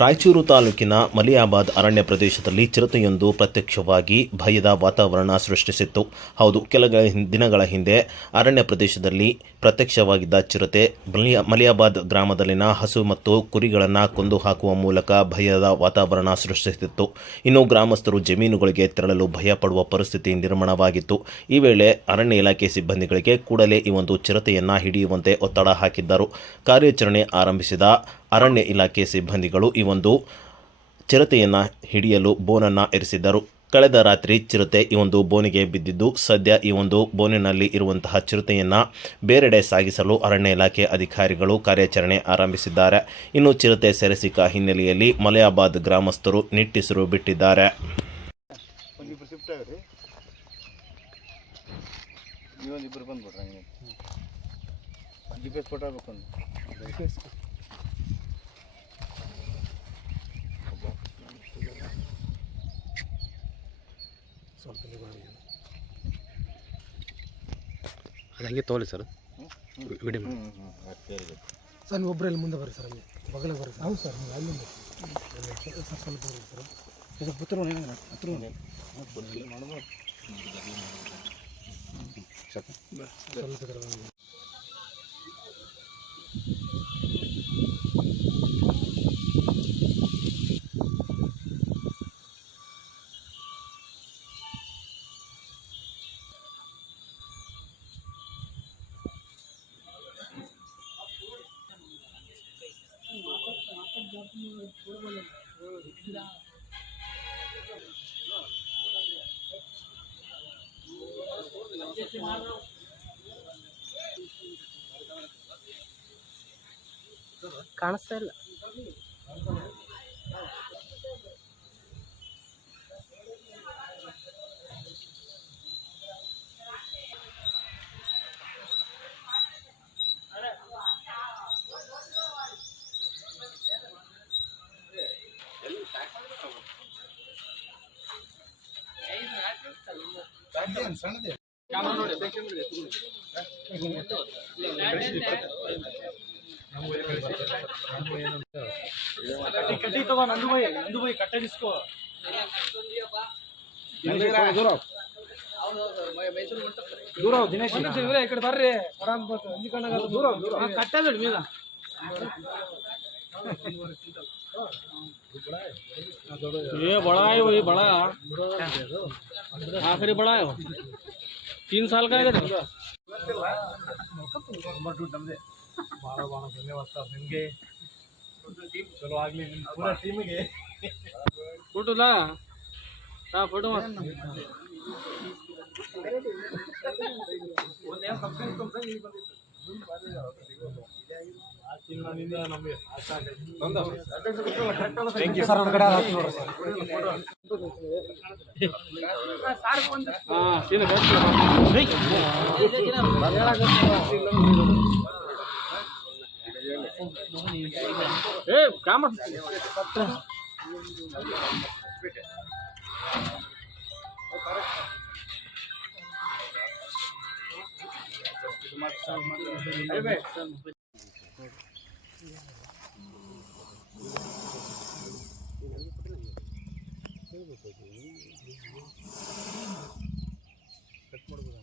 ರಾಯಚೂರು ತಾಲೂಕಿನ ಮಲಿಯಾಬಾದ್ ಅರಣ್ಯ ಪ್ರದೇಶದಲ್ಲಿ ಚಿರತೆಯೊಂದು ಪ್ರತ್ಯಕ್ಷವಾಗಿ ಭಯದ ವಾತಾವರಣ ಸೃಷ್ಟಿಸಿತ್ತು. ಹೌದು, ಕೆಲ ದಿನಗಳ ಹಿಂದೆ ಅರಣ್ಯ ಪ್ರದೇಶದಲ್ಲಿ ಪ್ರತ್ಯಕ್ಷವಾಗಿದ್ದ ಚಿರತೆ ಮಲಿಯಾಬಾದ್ ಗ್ರಾಮದಲ್ಲಿನ ಹಸು ಮತ್ತು ಕುರಿಗಳನ್ನು ಕೊಂದು ಹಾಕುವ ಮೂಲಕ ಭಯದ ವಾತಾವರಣ ಸೃಷ್ಟಿಸಿತ್ತು. ಇನ್ನು ಗ್ರಾಮಸ್ಥರು ಜಮೀನುಗಳಿಗೆ ತೆರಳಲು ಭಯ ಪಡುವ ಪರಿಸ್ಥಿತಿ ನಿರ್ಮಾಣವಾಗಿತ್ತು. ಈ ವೇಳೆ ಅರಣ್ಯ ಇಲಾಖೆ ಸಿಬ್ಬಂದಿಗಳಿಗೆ ಕೂಡಲೇ ಈ ಒಂದು ಚಿರತೆಯನ್ನು ಹಿಡಿಯುವಂತೆ ಒತ್ತಡ ಹಾಕಿದ್ದರು. ಕಾರ್ಯಾಚರಣೆ ಆರಂಭಿಸಿದ ಅರಣ್ಯ ಇಲಾಖೆ ಸಿಬ್ಬಂದಿಗಳು ಈ ಒಂದು ಚಿರತೆಯನ್ನು ಹಿಡಿಯಲು ಬೋನನ್ನು ಇರಿಸಿದ್ದರು. ಕಳೆದ ರಾತ್ರಿ ಚಿರತೆ ಈ ಒಂದು ಬೋನಿಗೆ ಬಿದ್ದಿದ್ದು, ಸದ್ಯ ಈ ಒಂದು ಬೋನಿನಲ್ಲಿ ಇರುವಂತಹ ಚಿರತೆಯನ್ನು ಬೇರೆಡೆ ಸಾಗಿಸಲು ಅರಣ್ಯ ಇಲಾಖೆ ಅಧಿಕಾರಿಗಳು ಕಾರ್ಯಾಚರಣೆ ಆರಂಭಿಸಿದ್ದಾರೆ. ಇನ್ನು ಚಿರತೆ ಸೆರೆಸಿಕ್ಕ ಹಿನ್ನೆಲೆಯಲ್ಲಿ ಮಲಿಯಾಬಾದ್ ಗ್ರಾಮಸ್ಥರು ನಿಟ್ಟುಸಿರು ಬಿಟ್ಟಿದ್ದಾರೆ. ಅದು ಹಂಗೆ ತೋಲಿ ಸರ್, ವಿಡಿಯೋ ಸರ್. ನೀವು ಒಬ್ಬರಲ್ಲಿ ಮುಂದೆ ಬರ್ರಿ ಸರ್, ಹಂಗೆ ಬಗಲ ಬರ್ರಿ ಸರ್. ಹೌದು ಸರ್, ನೀವು ಅಲ್ಲಿಂದ ಸರ್ ಸ್ವಲ್ಪ ಬರ್ರಿ ಸರ್. ಇದು ಪುತ್ರ ಸ್ವಲ್ಪ ಕಾಣಿಸ್ತಾ ಇಲ್ಲ. ಕಟ್ಟಿ ತಗೋ, ನಂದು ಬೈ ಕಟ್ಟಡಿಸ್ಕೋ. ದೂರ ದಿನೇಶ್ ಈ ಕಡೆ ಬರ್ರಿ. ದೂರ ಕಟ್ಟಬೇಡಿ ಮೀನ. ये बड़ा है, वही बड़ा आखिरी बड़ा है, 3 साल का है. ಧನ್ಯವಾದ ಸರ್ ನಿಮಗೆ. ಚಲೋ ಆಗಲಿ ನಿಮ್ಮ ಪೂರಾ ಟೀಮಿಗೆ. ಫೋಟೋಲ್ಲ ಫೋಟೋ ಕಟ್ ಮಾಡ್ಬೋದು.